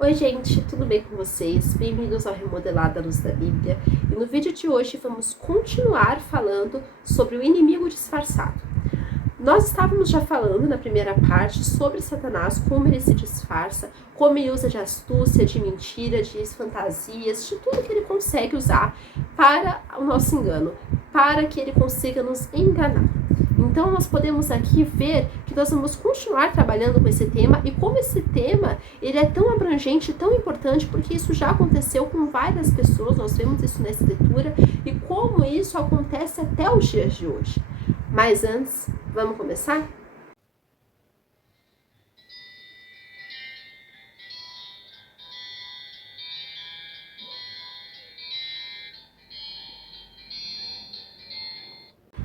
Oi gente, tudo bem com vocês? Bem-vindos ao Remodelado à Luz da Bíblia. E no vídeo de hoje vamos continuar falando sobre o inimigo disfarçado. Nós estávamos já falando na primeira parte sobre Satanás, como ele se disfarça, como ele usa de astúcia, de mentira, de fantasias, de tudo que ele consegue usar para o nosso engano, para que ele consiga nos enganar. Então nós podemos aqui ver que nós vamos continuar trabalhando com esse tema e como esse tema ele é tão abrangente, tão importante, porque isso já aconteceu com várias pessoas, nós vemos isso nessa leitura e como isso acontece até os dias de hoje. Mas antes, vamos começar?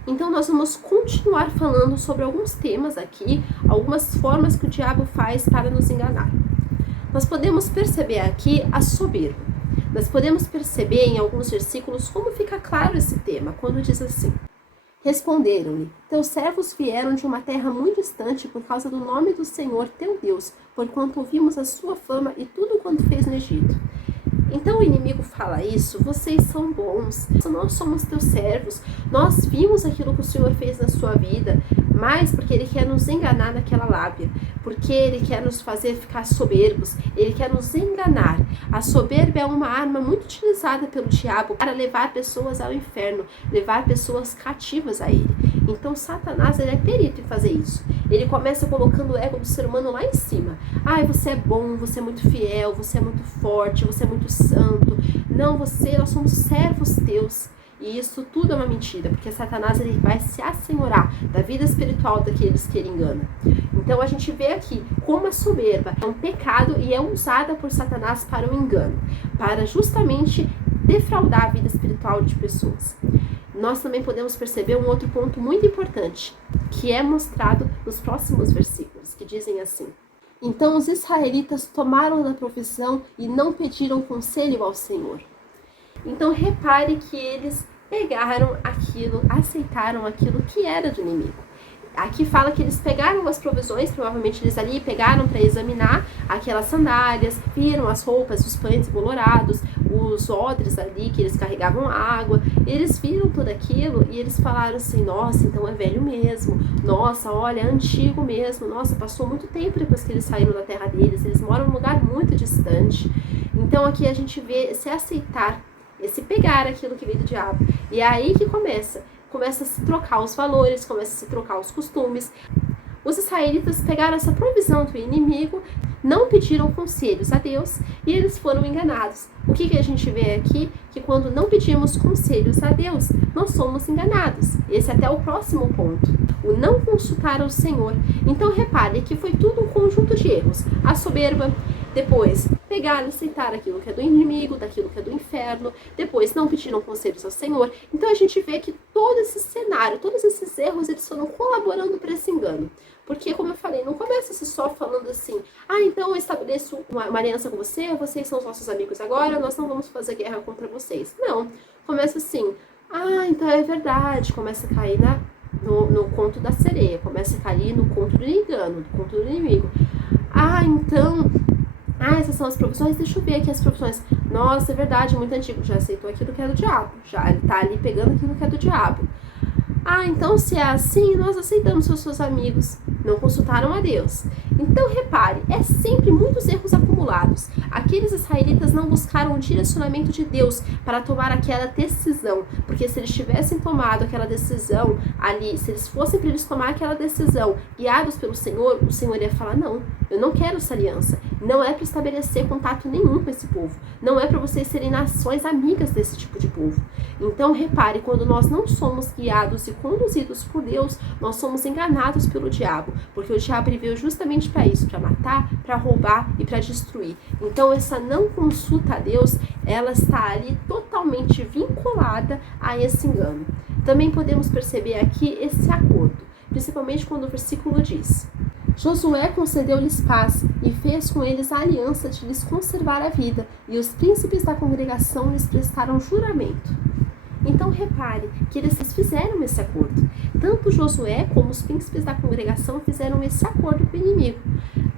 Então nós vamos continuar falando sobre alguns temas aqui, algumas formas que o diabo faz para nos enganar. Nós podemos perceber aqui a soberba. Nós podemos perceber em alguns versículos como fica claro esse tema, quando diz assim: Responderam-lhe, teus servos vieram de uma terra muito distante por causa do nome do Senhor teu Deus, porquanto ouvimos a sua fama e tudo quanto fez no Egito. Então o inimigo fala isso, vocês são bons, nós somos teus servos, nós vimos aquilo que o Senhor fez na sua vida, mas porque ele quer nos enganar naquela lábia, porque ele quer nos fazer ficar soberbos, ele quer nos enganar. A soberba é uma arma muito utilizada pelo diabo para levar pessoas ao inferno, levar pessoas cativas a ele. Então Satanás ele é perito em fazer isso. Ele começa colocando o ego do ser humano lá em cima. Ai, você é bom, você é muito fiel, você é muito forte, você é muito santo. Não, nós somos servos teus. E isso tudo é uma mentira, porque Satanás ele vai se assenhorar da vida espiritual daqueles que ele engana. Então a gente vê aqui como a soberba é um pecado e é usada por Satanás para o engano, para justamente defraudar a vida espiritual de pessoas. Nós também podemos perceber um outro ponto muito importante, que é mostrado nos próximos versículos, que dizem assim: Então os israelitas tomaram da provisão e não pediram conselho ao Senhor. Então repare que eles pegaram aquilo, aceitaram aquilo que era do inimigo. Aqui fala que eles pegaram as provisões, provavelmente eles ali pegaram para examinar aquelas sandálias, viram as roupas, os pães embolorados, os odres ali que eles carregavam água, eles viram tudo aquilo e eles falaram assim: nossa, então é velho mesmo, nossa, olha, é antigo mesmo, nossa, passou muito tempo depois que eles saíram da terra deles, eles moram num lugar muito distante. Então aqui a gente vê esse aceitar, esse pegar aquilo que veio do diabo, e é aí que começa a se trocar os valores, começa a se trocar os costumes. Os israelitas pegaram essa provisão do inimigo, não pediram conselhos a Deus e eles foram enganados. O que a gente vê aqui? Que quando não pedimos conselhos a Deus, nós somos enganados. Esse é até o próximo ponto, o não consultar ao Senhor. Então repare que foi tudo um conjunto de erros. A soberba, depois pegar e aceitar aquilo que é do inimigo, daquilo que é do inferno, depois não pediram conselhos ao Senhor. Então a gente vê que todo esse cenário, todos esses erros, eles foram colaborando para esse engano. Porque, como eu falei, não começa-se só falando assim: então eu estabeleço uma aliança com você, vocês são os nossos amigos agora, nós não vamos fazer guerra contra vocês. Não, começa assim: então é verdade, começa a cair no conto da sereia, começa a cair no conto do engano, no conto do inimigo. Essas são as provisões, deixa eu ver aqui as provisões. Nossa, é verdade, muito antigo, já aceitou aquilo que é do diabo, já ele tá ali pegando aquilo que é do diabo. Então se é assim, nós aceitamos os seus amigos, não consultaram a Deus. Então repare, é sempre muitos erros acumulados. Aqueles israelitas não buscaram o direcionamento de Deus para tomar aquela decisão, porque se eles tivessem tomado aquela decisão ali, se eles fossem para eles tomar aquela decisão guiados pelo Senhor, o Senhor ia falar: não, eu não quero essa aliança, não é para estabelecer contato nenhum com esse povo, não é para vocês serem nações amigas desse tipo de povo. Então repare, quando nós não somos guiados e conduzidos por Deus, nós somos enganados pelo diabo, porque o diabo veio justamente para isso, para matar, para roubar e para destruir. Então essa não consulta a Deus, ela está ali totalmente vinculada a esse engano. Também podemos perceber aqui esse acordo, principalmente quando o versículo diz: Josué concedeu-lhes paz e fez com eles a aliança de lhes conservar a vida, e os príncipes da congregação lhes prestaram juramento. Então repare que eles fizeram esse acordo. Tanto Josué como os príncipes da congregação fizeram esse acordo com o inimigo.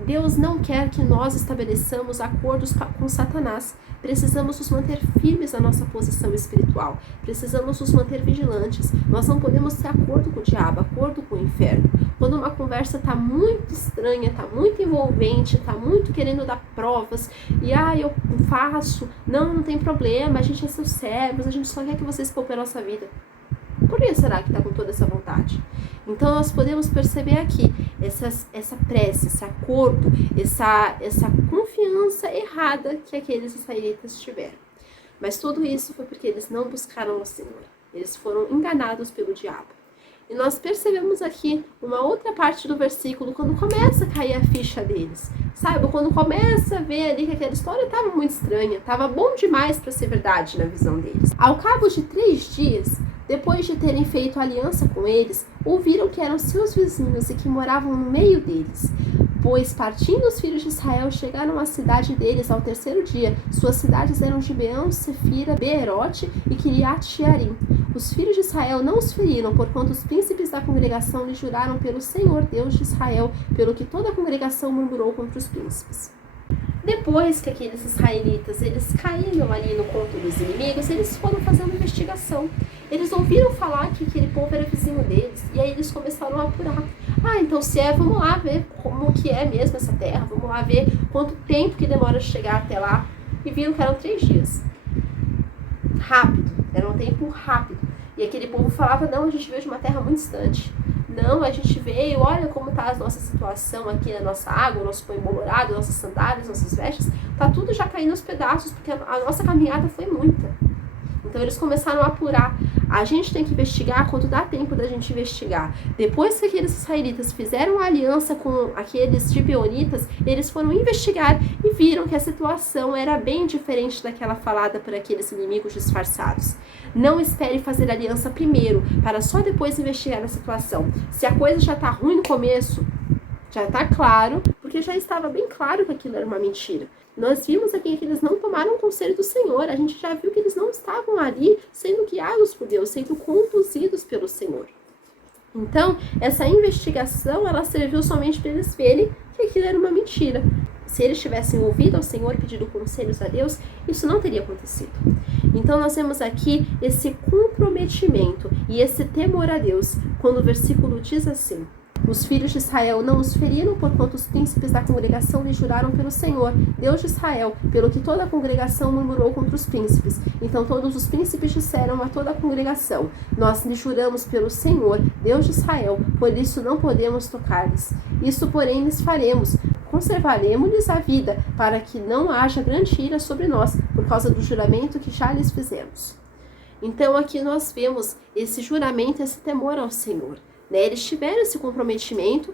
Deus não quer que nós estabeleçamos acordos com Satanás. Precisamos nos manter firmes na nossa posição espiritual. Precisamos nos manter vigilantes. Nós não podemos ter acordo com o diabo, acordo com o inferno. Quando uma conversa está muito estranha, está muito envolvente, está muito querendo dar provas, e eu faço, não tem problema, a gente é seus servos, a gente só quer que vocês poupem a nossa vida. Por que será que está com toda essa vontade? Então nós podemos perceber aqui essa prece, esse acordo, essa confiança errada que aqueles israelitas tiveram. Mas tudo isso foi porque eles não buscaram o Senhor. Eles foram enganados pelo diabo. E nós percebemos aqui uma outra parte do versículo, quando começa a cair a ficha deles. Sabe, quando começa a ver ali que aquela história estava muito estranha, estava bom demais para ser verdade na visão deles. Ao cabo de 3 dias, depois de terem feito aliança com eles, ouviram que eram seus vizinhos e que moravam no meio deles. Pois, partindo os filhos de Israel, chegaram à cidade deles ao 3º dia. Suas cidades eram Gibeão, Sefira, Beerote e Quiriat-Jearim. Os filhos de Israel não os feriram, porquanto os príncipes da congregação lhe juraram pelo Senhor, Deus de Israel, pelo que toda a congregação murmurou contra os príncipes. Depois que aqueles israelitas eles caíram ali no conto dos inimigos, eles foram fazendo investigação. Eles ouviram falar que aquele povo era vizinho deles, e aí eles começaram a apurar. Então se é, vamos lá ver como que é mesmo essa terra, vamos lá ver quanto tempo que demora a chegar até lá. E viram que eram 3 dias. Rápido, era um tempo rápido. E aquele povo falava, não, a gente veio de uma terra muito distante. Não, a gente veio, olha como está a nossa situação aqui, a nossa água, o nosso pão embolorado, nossas sandálias, nossas vestes, está tudo já caindo aos pedaços, porque a nossa caminhada foi muita. Então eles começaram a apurar. A gente tem que investigar quando dá tempo da gente investigar. Depois que aqueles israelitas fizeram a aliança com aqueles gibeonitas, eles foram investigar e viram que a situação era bem diferente daquela falada por aqueles inimigos disfarçados. Não espere fazer aliança primeiro, para só depois investigar a situação. Se a coisa já está ruim no começo, já está claro, porque já estava bem claro que aquilo era uma mentira. Nós vimos aqui que eles não tomaram o conselho do Senhor. A gente já viu que eles não estavam ali sendo guiados por Deus, sendo conduzidos pelo Senhor. Então, essa investigação, ela serviu somente para eles verem que aquilo era uma mentira. Se eles tivessem ouvido ao Senhor, pedido conselhos a Deus, isso não teria acontecido. Então, nós vemos aqui esse comprometimento e esse temor a Deus, quando o versículo diz assim: os filhos de Israel não os feriram, porquanto os príncipes da congregação lhe juraram pelo Senhor, Deus de Israel, pelo que toda a congregação murmurou contra os príncipes. Então todos os príncipes disseram a toda a congregação: nós lhe juramos pelo Senhor, Deus de Israel, por isso não podemos tocar-lhes. Isso, porém, lhes faremos: conservaremos-lhes a vida, para que não haja grande ira sobre nós, por causa do juramento que já lhes fizemos. Então aqui nós vemos esse juramento, esse temor ao Senhor. Eles tiveram esse comprometimento,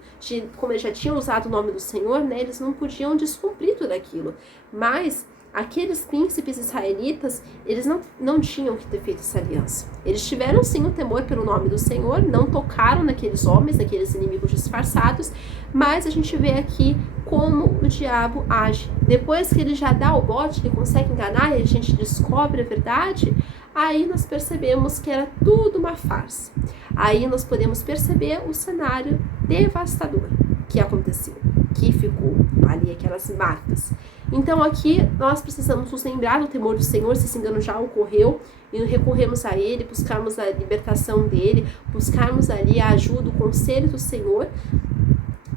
como eles já tinham usado o nome do Senhor, eles não podiam descumprir tudo aquilo. Mas aqueles príncipes israelitas, eles não tinham que ter feito essa aliança. Eles tiveram sim o temor pelo nome do Senhor, não tocaram naqueles homens, naqueles inimigos disfarçados, mas a gente vê aqui como o diabo age. Depois que ele já dá o bote, ele consegue enganar e a gente descobre a verdade, aí nós percebemos que era tudo uma farsa. Aí nós podemos perceber o cenário devastador que aconteceu, que ficou ali, aquelas marcas. Então aqui nós precisamos nos lembrar do temor do Senhor, se esse engano já ocorreu, e recorrermos a Ele, buscarmos a libertação dEle, buscarmos ali a ajuda, o conselho do Senhor,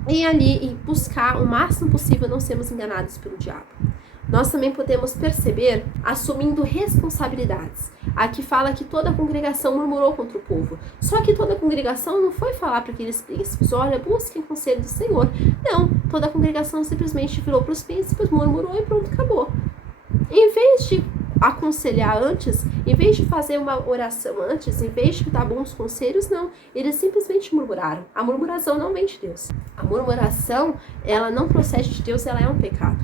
e buscar o máximo possível não sermos enganados pelo diabo. Nós também podemos perceber assumindo responsabilidades. Aqui fala que toda a congregação murmurou contra o povo. Só que toda a congregação não foi falar para aqueles príncipes: olha, busquem conselho do Senhor. Não, toda a congregação simplesmente virou para os príncipes, murmurou e pronto, acabou. Em vez de aconselhar antes, em vez de fazer uma oração antes, em vez de dar bons conselhos, não. Eles simplesmente murmuraram. A murmuração não vem de Deus. A murmuração, ela não procede de Deus, ela é um pecado.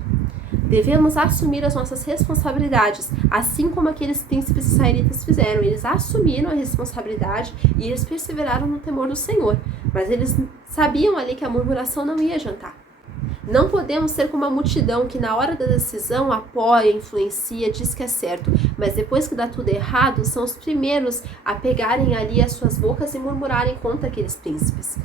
Devemos assumir as nossas responsabilidades, assim como aqueles príncipes israelitas fizeram. Eles assumiram a responsabilidade e eles perseveraram no temor do Senhor. Mas eles sabiam ali que a murmuração não ia adiantar. Não podemos ser como a multidão que na hora da decisão apoia, influencia, diz que é certo, mas depois que dá tudo errado, são os primeiros a pegarem ali as suas bocas e murmurarem contra aqueles príncipes.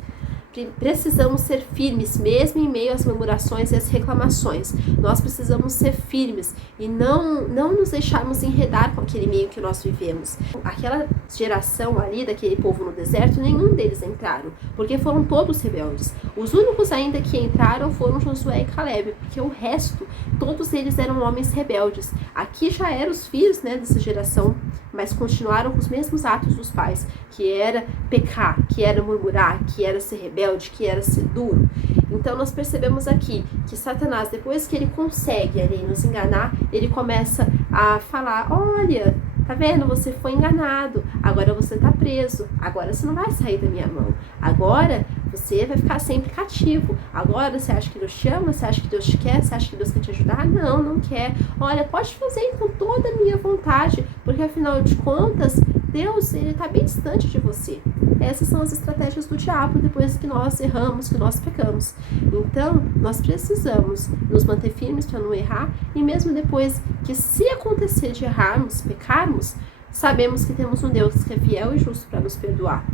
precisamos ser firmes, mesmo em meio às murmurações e às reclamações. Nós precisamos ser firmes e não nos deixarmos enredar com aquele meio que nós vivemos. Aquela geração ali, daquele povo no deserto, nenhum deles entraram, porque foram todos rebeldes. Os únicos ainda que entraram foram Josué e Caleb, porque o resto, todos eles eram homens rebeldes. Aqui já eram os filhos, né, dessa geração, mas continuaram com os mesmos atos dos pais, que era pecar, que era murmurar, que era ser rebelde, que era ser duro. Então nós percebemos aqui que Satanás, depois que ele consegue ali nos enganar, ele começa a falar: olha, tá vendo? Você foi enganado, agora você tá preso, agora você não vai sair da minha mão, agora você vai ficar sempre cativo, agora você acha que Deus te ama, você acha que Deus te quer, você acha que Deus quer te ajudar? Não, não quer. Olha, pode fazer com toda a minha vontade, porque afinal de contas, Deus, ele tá bem distante de você. Essas são as estratégias do diabo depois que nós erramos, que nós pecamos. Então, nós precisamos nos manter firmes para não errar, e mesmo depois que, se acontecer de errarmos, pecarmos, sabemos que temos um Deus que é fiel e justo para nos perdoar.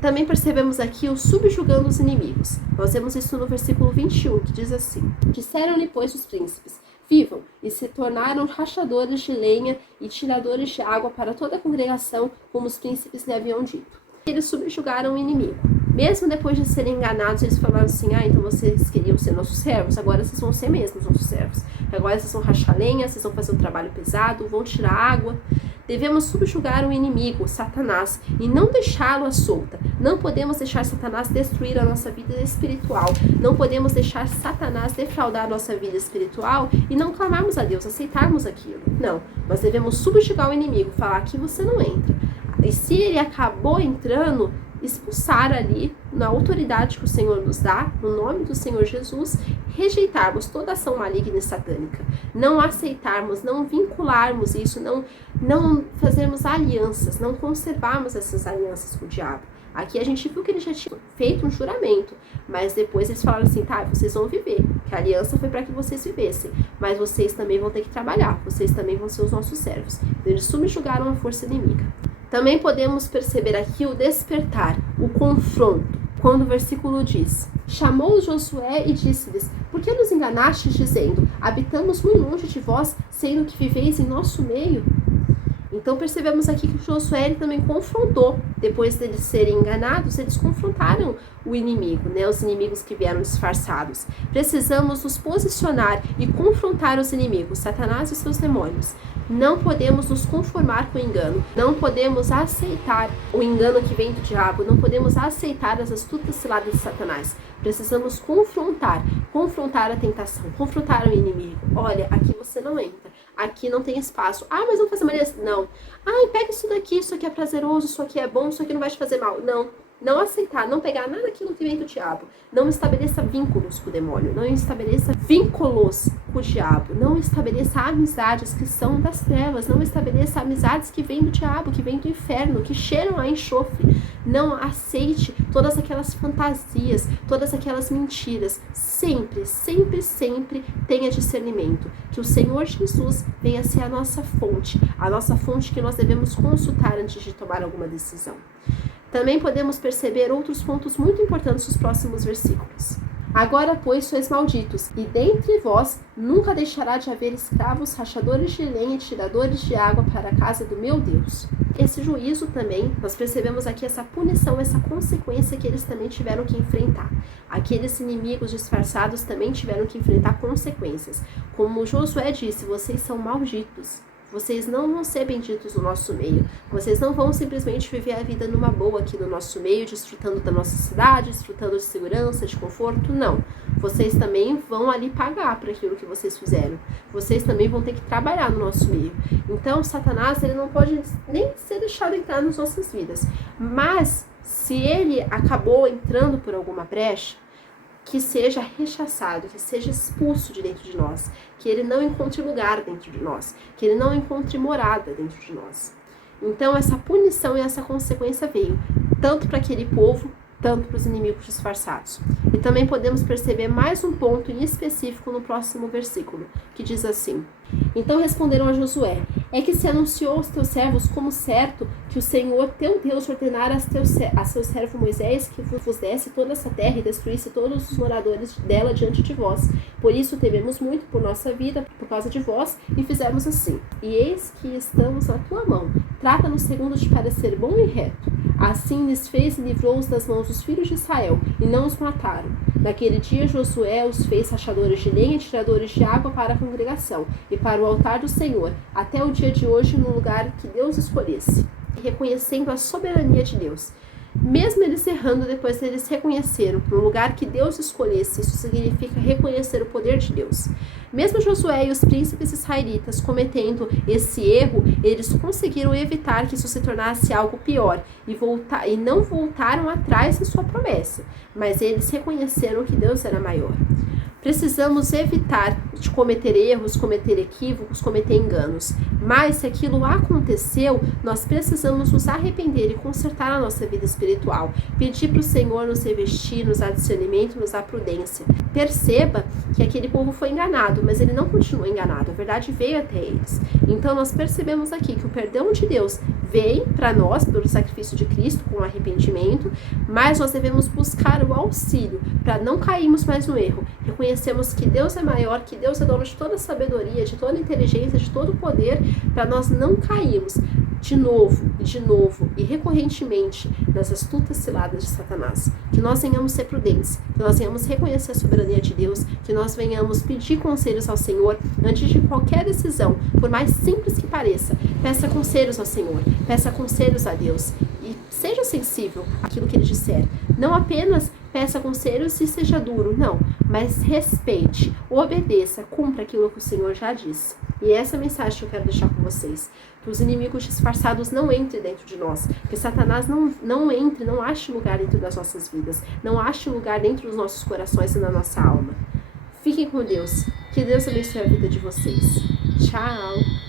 Também percebemos aqui o subjugando os inimigos. Nós vemos isso no versículo 21, que diz assim: disseram-lhe, pois, os príncipes: vivam, e se tornaram rachadores de lenha e tiradores de água para toda a congregação, como os príncipes lhe haviam dito. Eles subjugaram o inimigo. Mesmo depois de serem enganados, eles falaram assim: então vocês queriam ser nossos servos, agora vocês vão ser mesmo nossos servos. Agora vocês vão rachar lenha, vocês vão fazer um trabalho pesado, vão tirar água. Devemos subjugar o inimigo, Satanás, e não deixá-lo à solta. Não podemos deixar Satanás destruir a nossa vida espiritual. Não podemos deixar Satanás defraudar a nossa vida espiritual e não clamarmos a Deus, aceitarmos aquilo. Não, nós devemos subjugar o inimigo, falar: aqui você não entra. E se ele acabou entrando, expulsar ali, na autoridade que o Senhor nos dá, no nome do Senhor Jesus, rejeitarmos toda ação maligna e satânica, não aceitarmos, não vincularmos isso, não fazermos alianças, não conservarmos essas alianças com o diabo. Aqui a gente viu que ele já tinha feito um juramento, mas depois eles falaram assim: tá, vocês vão viver, que a aliança foi para que vocês vivessem, mas vocês também vão ter que trabalhar, vocês também vão ser os nossos servos. Então, eles subjugaram a força inimiga. Também podemos perceber aqui o despertar, o confronto, quando o versículo diz: chamou Josué e disse-lhes: por que nos enganastes, dizendo: habitamos muito longe de vós, sendo que viveis em nosso meio? Então percebemos aqui que Josué ele também confrontou. Depois deles serem enganados, eles confrontaram o inimigo, né? Os inimigos que vieram disfarçados. Precisamos nos posicionar e confrontar os inimigos, Satanás e seus demônios. Não podemos nos conformar com o engano, não podemos aceitar o engano que vem do diabo, não podemos aceitar as astutas ciladas de Satanás. Precisamos confrontar a tentação, confrontar o inimigo. Olha, aqui você não entra, aqui não tem espaço. Mas vamos fazer uma aliança? Não. Pega isso daqui, isso aqui é prazeroso, isso aqui é bom, isso aqui não vai te fazer mal. Não aceitar, não pegar nada daquilo que vem do diabo. Não estabeleça vínculos com o demônio, não estabeleça vínculos com o diabo, não estabeleça amizades que são das trevas, não estabeleça amizades que vêm do diabo, que vêm do inferno, que cheiram a enxofre. Não aceite todas aquelas fantasias, todas aquelas mentiras. Sempre, sempre, sempre tenha discernimento. Que o Senhor Jesus venha ser a nossa fonte que nós devemos consultar antes de tomar alguma decisão. Também podemos perceber outros pontos muito importantes nos próximos versículos. Agora, pois, sois malditos, e dentre vós nunca deixará de haver escravos, rachadores de lenha e tiradores de água para a casa do meu Deus. Esse juízo também, nós percebemos aqui essa punição, essa consequência que eles também tiveram que enfrentar. Aqueles inimigos disfarçados também tiveram que enfrentar consequências. Como Josué disse: vocês são malditos. Vocês não vão ser benditos no nosso meio. Vocês não vão simplesmente viver a vida numa boa aqui no nosso meio, desfrutando da nossa cidade, desfrutando de segurança, de conforto. Não. Vocês também vão ali pagar por aquilo que vocês fizeram. Vocês também vão ter que trabalhar no nosso meio. Então, Satanás, ele não pode nem ser deixado entrar nas nossas vidas. Mas, se ele acabou entrando por alguma brecha, que seja rechaçado, que seja expulso de dentro de nós, que ele não encontre lugar dentro de nós, que ele não encontre morada dentro de nós. Então essa punição e essa consequência veio, tanto para aquele povo, tanto para os inimigos disfarçados. E também podemos perceber mais um ponto em específico no próximo versículo, que diz assim: então responderam a Josué: É que se anunciou aos teus servos como certo que o Senhor teu Deus ordenara a seu servo Moisés que vos desse toda essa terra e destruísse todos os moradores dela diante de vós. Por isso tememos muito por nossa vida, por causa de vós, e fizemos assim. E eis que estamos na tua mão. Trata-nos segundo te parecer bom e reto. Assim lhes fez e livrou-os das mãos dos filhos de Israel, e não os mataram. Naquele dia Josué os fez rachadores de lenha e tiradores de água para a congregação e para o altar do Senhor, até o dia de hoje no lugar que Deus escolhesse, reconhecendo a soberania de Deus. Mesmo eles errando, depois eles reconheceram no lugar que Deus escolhesse. Isso significa reconhecer o poder de Deus. Mesmo Josué e os príncipes israelitas cometendo esse erro, eles conseguiram evitar que isso se tornasse algo pior e não voltaram atrás em sua promessa, mas eles reconheceram que Deus era maior. Precisamos evitar de cometer erros, cometer equívocos, cometer enganos. Mas se aquilo aconteceu, nós precisamos nos arrepender e consertar a nossa vida espiritual. Pedir para o Senhor nos revestir, nos dar discernimento, nos dar prudência. Perceba que aquele povo foi enganado, mas ele não continuou enganado. A verdade veio até eles. Então nós percebemos aqui que o perdão de Deus vem para nós pelo sacrifício de Cristo com arrependimento, mas nós devemos buscar o auxílio para não cairmos mais no erro. Reconhecemos que Deus é maior, que Deus é dono de toda a sabedoria, de toda a inteligência, de todo o poder, para nós não cairmos de novo e recorrentemente nas astutas ciladas de Satanás. Que nós venhamos ser prudentes, que nós venhamos reconhecer a soberania de Deus, que nós venhamos pedir conselhos ao Senhor antes de qualquer decisão, por mais simples que pareça. Peça conselhos ao Senhor, peça conselhos a Deus e seja sensível àquilo que Ele disser. Não apenas peça conselhos e seja duro, não, mas respeite, obedeça, cumpra aquilo que o Senhor já disse. E essa é a mensagem que eu quero deixar com vocês. Que os inimigos disfarçados não entrem dentro de nós. Que Satanás não entre, não ache lugar dentro das nossas vidas. Não ache lugar dentro dos nossos corações e na nossa alma. Fiquem com Deus. Que Deus abençoe a vida de vocês. Tchau!